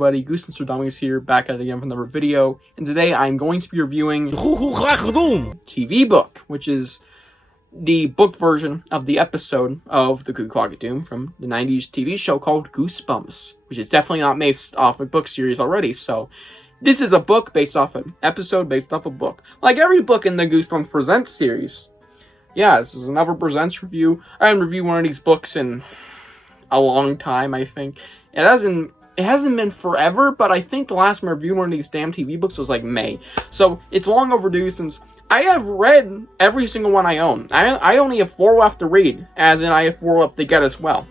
everybody, Goosebumps for Dummies here, back at it again for another video, and today I'm going to be reviewing TV book, which is the book version of the episode of the Cuckoo from the 90s TV show called Goosebumps, which is definitely not based off a book series already, so this is a book based off an episode based off a book. Like every book in the Goosebumps Presents series. Yeah, this is another Presents review. I haven't reviewed one of these books in a long time, I think. It hasn't been forever, but I think the last time I reviewed one of these damn TV books was like May. So it's long overdue since I have read every single one I own. I only have 4 left to read, as in I have 4 left to get as well.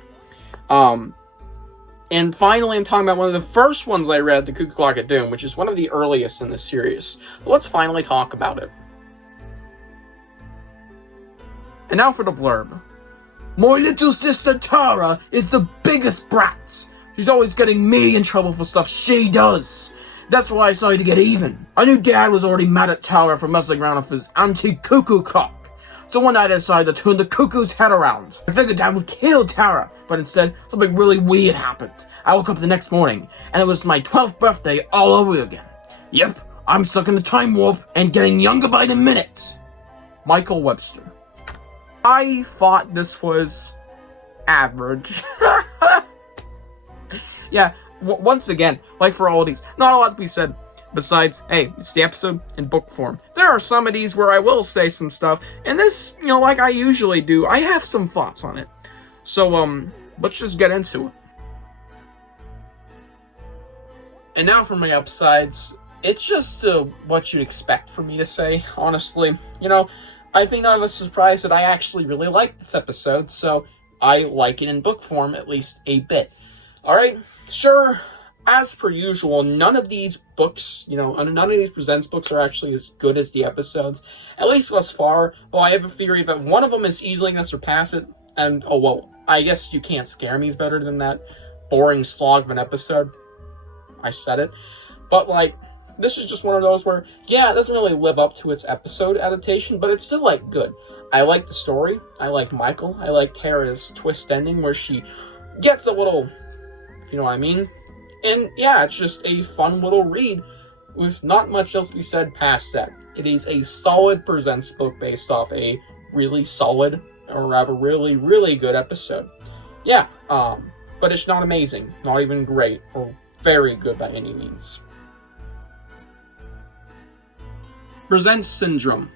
And finally I'm talking about one of the first ones I read, The Cuckoo Clock at Doom, which is one of the earliest in this series. So let's finally talk about it. And now for the blurb. My little sister Tara is the biggest brat. She's always getting me in trouble for stuff she does. That's why I decided to get even. I knew Dad was already mad at Tara for messing around with his anti-cuckoo clock. So one night I decided to turn the cuckoo's head around. I figured Dad would kill Tara, but instead something really weird happened. I woke up the next morning, and it was my 12th birthday all over again. Yep, I'm stuck in the time warp and getting younger by the minute. Michael Webster. I thought this was average. Yeah, once again, like for all of these, not a lot to be said besides, hey, it's the episode in book form. There are some of these where I will say some stuff, and this, like I usually do, I have some thoughts on it. So, let's just get into it. And now for my upsides, it's just what you'd expect for me to say, honestly. I think none of us is surprised that I actually really like this episode, so I like it in book form at least a bit. Alright, sure, as per usual, none of these books, none of these Presents books are actually as good as the episodes, at least thus far. Well, I have a theory that one of them is easily going to surpass it, and, oh well, I guess You Can't Scare Me is better than that boring slog of an episode. I said it. But, this is just one of those where, yeah, it doesn't really live up to its episode adaptation, but it's still, good. I like the story. I like Michael. I like Tara's twist ending where she gets a little, if you know what I mean. And, yeah, it's just a fun little read with not much else to be said past that. It is a solid Presents book based off a really solid, or rather really, really good episode. Yeah, but it's not amazing. Not even great, or very good by any means. Presents syndrome.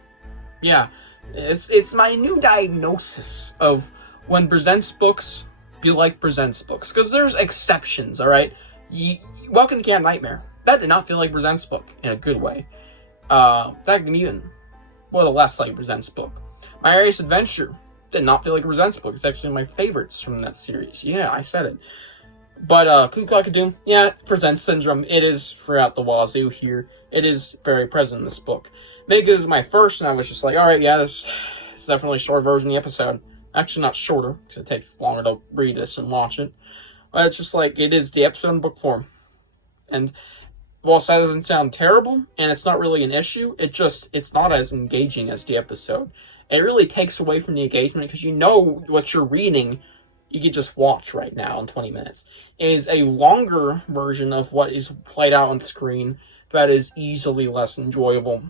Yeah, it's my new diagnosis of when Presents books feel like Presents books. Because there's exceptions, alright? Welcome to Camp Nightmare. That did not feel like Presents book in a good way. That can even a little less like Presents book. My Aries Adventure did not feel like a Presents book. It's actually my favorites from that series. Yeah, I said it. But, Cuckoo Clock at Doom, yeah, Presents syndrome. It is throughout the wazoo here. It is very present in this book. Maybe it was my first, and I was just like, alright, yeah, this is definitely a short version of the episode. Actually, not shorter, because it takes longer to read this and watch it. But it's just it is the episode in book form. And whilst that doesn't sound terrible, and it's not really an issue, it's not as engaging as the episode. It really takes away from the engagement, because what you're reading, you can just watch right now in 20 minutes. It is a longer version of what is played out on screen that is easily less enjoyable.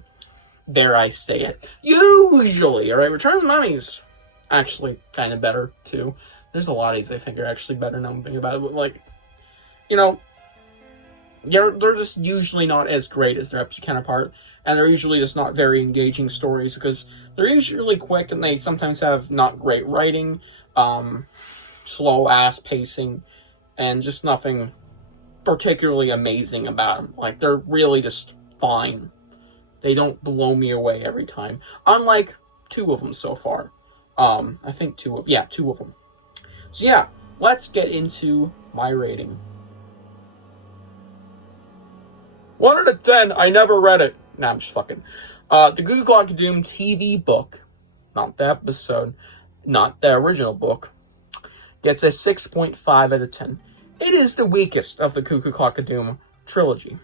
Dare I say it. Usually, alright? Return of the Mummy's actually kind of better, too. There's a lot of these I think are actually better now I'm thinking about it. But, they're just usually not as great as their episode counterpart. And they're usually just not very engaging stories because they're usually really quick and they sometimes have not great writing, slow-ass pacing, and just nothing particularly amazing about them. They're really just fine. They don't blow me away every time. Unlike 2 of them so far. I think 2 of them. So yeah, let's get into my rating. 1 out of 10, I never read it. Nah, I'm just fucking. The Cuckoo Clock at Doom TV book, not the episode, not the original book, gets a 6.5 out of 10. It is the weakest of the Cuckoo Clock at Doom trilogy.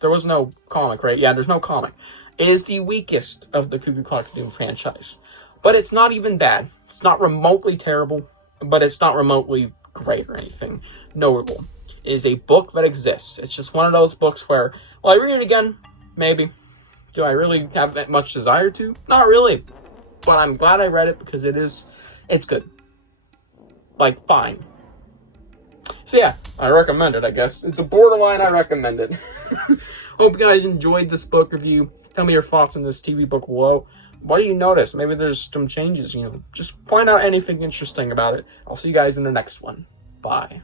There was no comic, right? Yeah, there's no comic. It is the weakest of the Cuckoo Clock at Doom franchise. But it's not even bad. It's not remotely terrible, but it's not remotely great or anything notable. is a book that exists. It's just one of those books where, will I read it again? Maybe. Do I really have that much desire to? Not really. But I'm glad I read it because it's good. Like, fine. So yeah, I recommend it, I guess. It's a borderline I recommend it. Hope you guys enjoyed this book review. Tell me your thoughts on this TV book below. What do you notice? Maybe there's some changes, Just point out anything interesting about it. I'll see you guys in the next one. Bye.